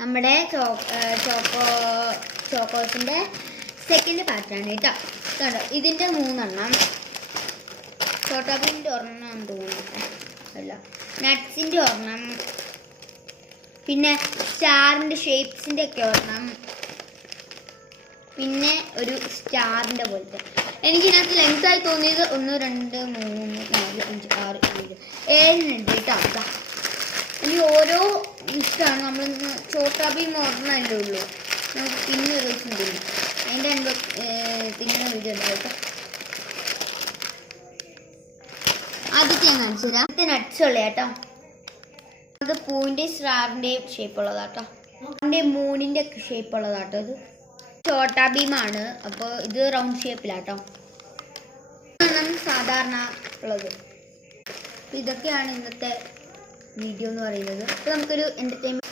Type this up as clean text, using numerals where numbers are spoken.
നമ്മുടെ ചോക്കോസിൻ്റെ സെക്കൻഡ് പാർട്ടാണ് കേട്ടോ. കണ്ടോ, ഇതിൻ്റെ 3 ചോട്ടാബീൻ്റെ ഒരെണ്ണം തോന്നുന്നു, അല്ല നട്ട്സിൻ്റെ ഒരെണ്ണം, പിന്നെ സ്റ്റാറിൻ്റെ ഷേപ്സിൻ്റെ ഒക്കെ ഒരെണ്ണം, പിന്നെ ഒരു സ്റ്റാറിൻ്റെ പോലത്തെ. എനിക്കിതിനകത്ത് ലെങ്തായി തോന്നിയത് 1 2 3 4 5 6 7 ഉണ്ട് കേട്ടോ. എനിക്ക് ഓരോ ഇഷ്ടമാണ്. നമ്മൾ ചോട്ടാബീം ഒരെണ്ണമല്ലേ ഉള്ളൂ, നമുക്ക് പിന്നെ ഒരു ദിവസം തിന്നും. അതിൻ്റെ തിന്നുന്ന വീഡിയോ ഉണ്ട് കേട്ടോ. ആദ്യത്തെ ഞാൻ കാണിച്ചു തരാം. ആദ്യത്തെ നട്ട്സ് ഉള്ള കേട്ടോ. അത് പൂവിൻ്റെയും സ്റ്റാറിൻ്റെയും ഷേപ്പ് ഉള്ളതാട്ടോ, അതിൻ്റെ മൂണിൻ്റെ ഒക്കെ ഷേപ്പ് ഉള്ളതാട്ടോ. ഇത് ചോട്ടാബീമാണ്, അപ്പോൾ ഇത് റൗണ്ട് ഷേപ്പിലാട്ടോ. സാധാരണ ഉള്ളത്. ഇതൊക്കെയാണ് ഇന്നത്തെ വീഡിയോ എന്ന് പറയുന്നത്. അപ്പോൾ നമുക്കൊരു എൻ്റർടൈൻമെൻറ്റ്